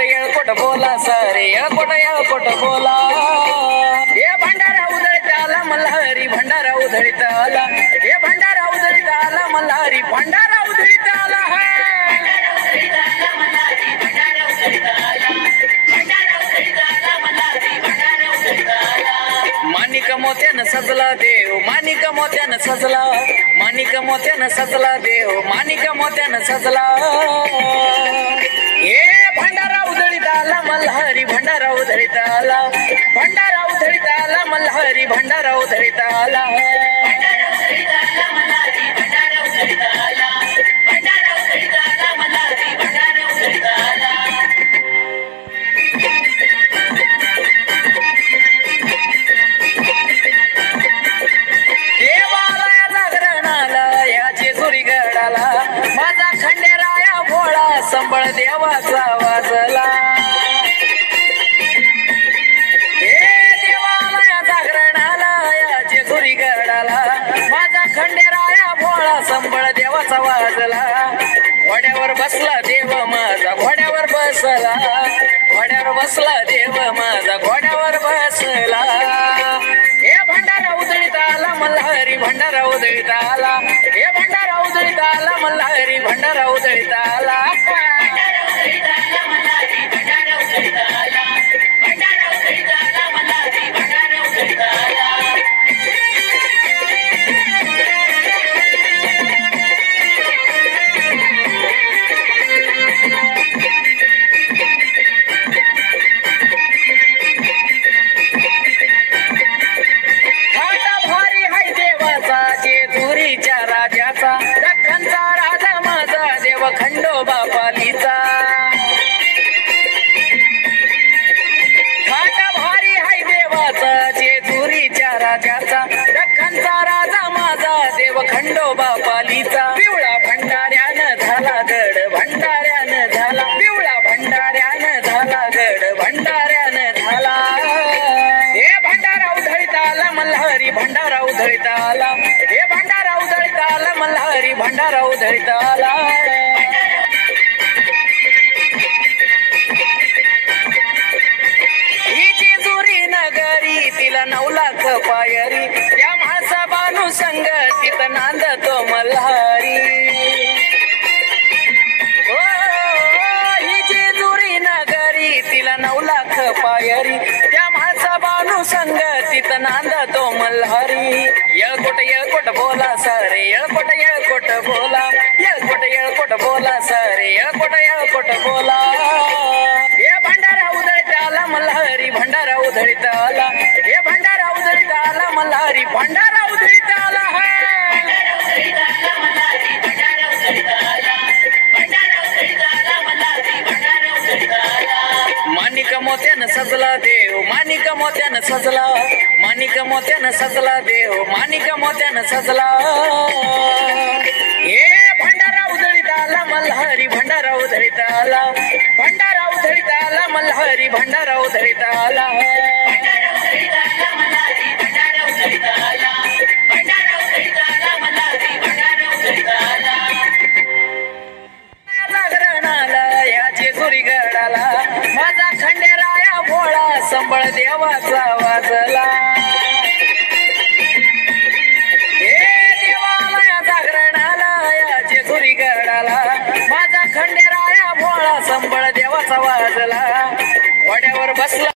येळकोट बोला सारे येळकोट बोला हे भंडारा उधळीत आला मल्हारी भंडारा उधळीत आला हे भंडारा उधळीत आला मल्हारी भंडारा उधळीत आला माणिक मोत्यानं सजला देव माणिक मोत्यानं सजला माणिक मोत्यानं सजला देव माणिक मोत्यानं सजला हे भंडारा उधळीत आला मल्हारी भंडारा उधळीत आला भंडारा उधळीत आला मल्हारी भंडारा उधळीत आला माझा खंडेराया भोळा संबळ देवाचा वाजला हे देवालया जागरणाला या जेजुरी गडाला माझा खंडेराया भोळा संबळ देवाचा वाजला घोड्यावर बसला देव माझा घोड्यावर बसला घोड्यावर बसला देव माझा घोड्यावर बसला हे भंडारा उधळीत आला मल्हारी भंडारा उधळीत आला हे भंडारा उधळीत आला मल्हारी भंडारा उधळीत आला दख्खनचा राजा माझा देव खंडोबा पालीचा थाट भारी हाय देवाचा जेजुरीच्या राजाचा दख्खनचा राजा माझा देव खंडोबा पालीचा पिवळा भंडाऱ्यानं झाला गड भंडाऱ्यानं झाला पिवळा भंडाऱ्यानं झाला गड भंडाऱ्यानं झाला हे भंडारा उधळीत आला मल्हारी भंडारा उधळीत आला हे भंडारा उधळीत आला मल्हारी भंडारा उधळीत आला ही जेजुरी नगरी तिला 9 लाख पायरी त्या म्हाळसा बानू संगतीत नांदतो मल्हारी ही जेजुरी नगरी तिला 9 लाख पायरी त्या म्हाळसा बानू संगतीत नांदतो मल्हारी येळकोट बोला सारे येळकोट बोला येळकोट बोला सारे येळकोट बोला हे भंडारा उधळीत आला मल्हारी भंडारा उधळीत आला हे भंडारा उधळीत आला मल्हारी भंडारा उधळीत आला माणिक मोत्यानं सजला देव माणिक मोत्यानं सजला माणिक मोत्यानं सजला देव माणिक मोत्यानं सजला हे भंडारा उधळीत आला मल्हारी भंडारा उधळीत आला भंडारा उधळीत आला मल्हारी भंडारा उधळीत आला जागरणाला या जेजुरी गडाला माझा खंडेराया भोळा संबळ देवाचा वाजला हे देवालया जागरणाला या जेजुरी गडाला माझा खंडेराया भोळा संबळ देवाचा वाजला घोड्यावर बसला